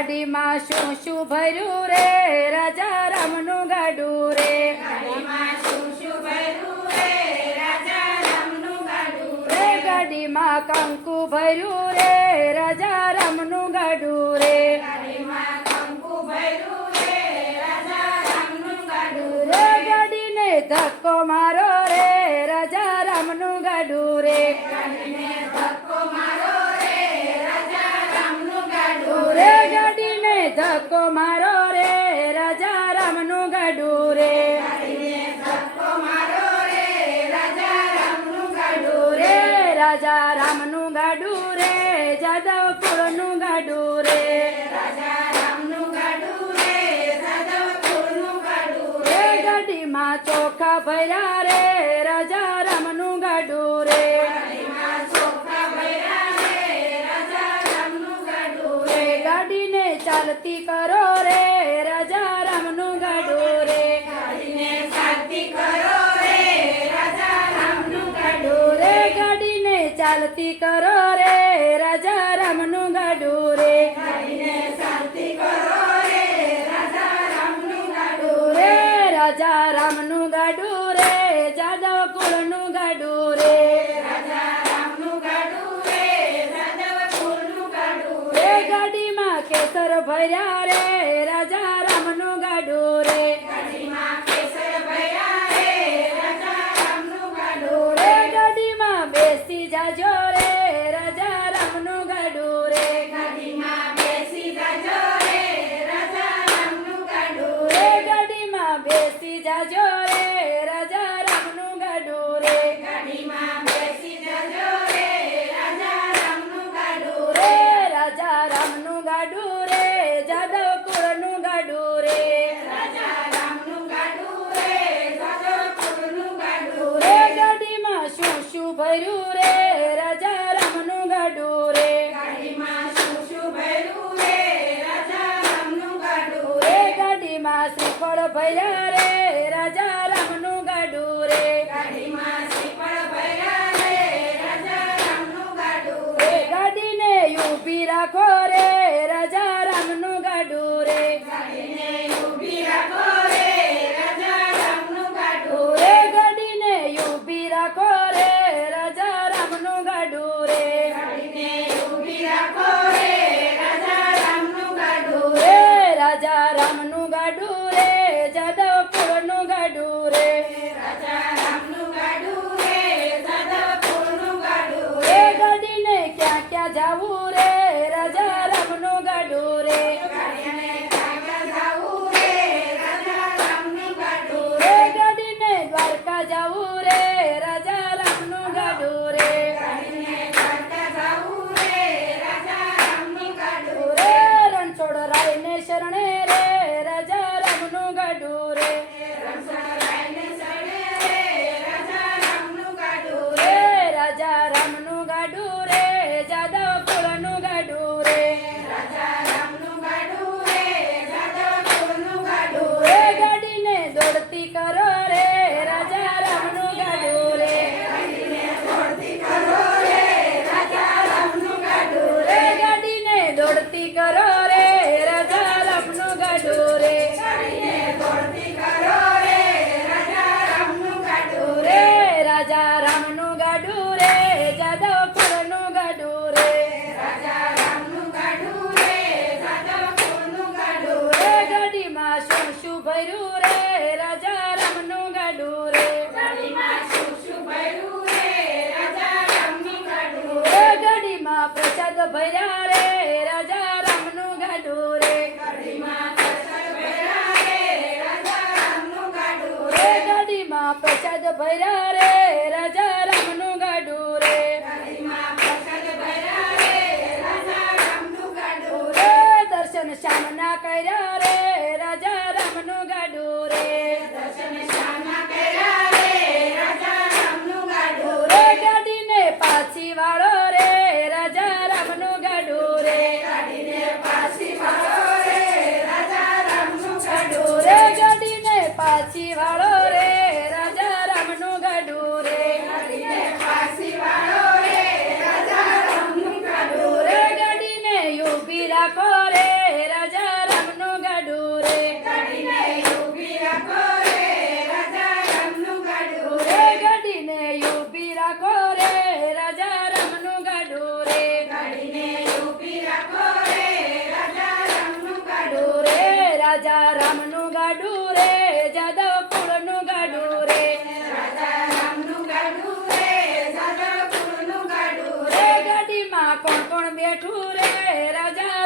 ગાડીમાં શું શું ભર્યું રે રાજા રામનું ગાડું રે ગાડીમાં શું શું ભર્યું રે રાજા રામનું ગાડું રે ગાડીમાં કંકુ ભર્યું રે રાજા રામનું ગાડું રે ગાડીમાં કંકુ ભર્યું રે રાજા રામનું ગાડું રે ગાડીને ધક્કો મારો રે રાજા રામનું ગાડું રે ગાડીને ધક્કો મારો રે રાજા રામનું ગાડું રે ગાડીને ધક્કો મારો રે રાજા રામનું ગાડું રે ગાડીને ધક્કો મારો રે રાજા રામનું ગાડું રે રાજા રામનું ગાડું રે જાદવપુરનું ગાડું રે રાજા રામનું ગાડું રે જાદવપુરનું ગાડું રે ગાડીમાં ચોખા ભર્યા રે રાજા રામનું ગાડું રે ગાડીમાં ચોખા ભર્યા રે રાજા રામનું ગાડું રે ગાડીને ચાલતી કરો રે રાજા રામનું ગાડું રે ગાડીને ચાલતી કરો રે રાજા રામનું ગાડું રે ગાડીને ચાલતી કરો રે રાજા રામનું ગાડું રે ગાડીને ચાલતી કરો રે રાજા રામનું ગાડું રે રાજા રામનું ગાડું રે જાદવકુળનું ગાડું રે રાજા રામનું ગાડું રે જાદવપુરનું ગાડું રે ગાડીમાં કેસર ભર્યા રે રાજા રામનું ગાડું રે ગાડીમાં કેસર ભર્યા રે રાજા રામનું ગાડું રે ગાડીમાં બેસી જાજો રે રાજા રામનું ગાડું રે ગાડીમાં બેસી જાજો રે રાજા રામનું ગાડું રે ગાડીમાં બેસી જાજો રે રાજા રામનું ગાડું રે ગાડીમાં બેસી જાજો રે રાજા રામનું ગાડું રે રાજા રામનું ગાડું રે જાદવપુરનું ગાડું રે રાજા રામનું ગાડું રે જાદવપુરનું ગાડું રે ગાડીમાં શું શું ભર્યું રે રાજા રામનું ગાડું રે ગાડીમાં શું શું ભર્યું રે રાજા રામનું ગાડું રે ગાડીમાં શ્રીફળ ભર્યા રે રાજા રામનું ગાડું રે ગાડીમાં શ્રીફળ ભર્યા રે રાજા રામનું ગાડું રે ગાડીને ઊભી રાખો રે રાજા રામનું ગાડું રે ગાડીને ઊભી રાખો રે રાજા રામનું ગાડું રે ગાડીને ઊભી રાખો રે રાજા રામનું ગાડું રે ગાડીને ઊભી રાખો રે રાજા રામનું ગાડું રે રાજા રામનું ગાડું રે જાદવપુરનું ગાડું રે રાજા રામનું ગાડું રે જાદવપુરનું ગાડું રે ગાડીને ક્યાં ક્યાં જાવું રે રાજા રામનું ગાડું રે ગાડીને કાકા જાવું રે રાજા રામનું ગાડું રે ગાડીને દ્વારકા જાવું રે રાજા રામનું ગાડું રે ગાડીને કાકા જાવું રે રાજા રામનું ગાડું રે રણછોડ રાયને શરણે રે રાજા રામનું ગાડું રે રણછોડરાયને શરણે રે રાજા રામનું ગાડું રે રાજા રામનું ગાડું રે જાદવપુરનું ગાડું રે રાજા રામનું ગાડું રે જાદવપુરનું ગાડું રે ગાડીને દોડતી કરો રે રાજા રામનું ગાડું રે ગાડીને દોડતી કરો રે રાજા રામનું ગાડું રે ગાડીને દોડતી કરો રે રાજા રામનું ગાડું રે ગાડીને દોડતી કરો રે રાજા રામનું ગાડું રે રાજા રામનું ગાડું રે જાદવપુરનું ગાડું રે રાજા રામનું ગાડું રે જાદવપુરનું ગાડું રે ગાડીમાં શું શું ભર્યું રે રાજા રામનું ગાડું રે ગાડીમાં શું શું ભર્યું રે રાજા રામનું ગાડું રે ગાડીમાં પ્રસાદ ભર્યા રે રાજા રામનું ગાડું રે ગાડીમાં પ્રસાદ ભર્યા રે રાજા રામનું ગાડું રે ગાડીમાં પ્રસાદ ભર્યા રે રાજા રામનું ગાડું રે ગાડીમાં પ્રસાદ ભર્યા રે રાજા રામનું ગાડું રે દર્શન શામના કર્યા રે રાજા રામનું ગાડું રે દર્શન શ્યામના કર્યા રે રાજા રામનું ગાડું રે ગાડીને પાછી વાળો રે રાજા રામનું ગાડું રે ગાડીને પાછી વાળો રે રાજા રામનું ગાડું રે ગાડીને પાછી વાળો રે રાજા રામનું ગાડું કોણ કોણ બેઠું રે રાજા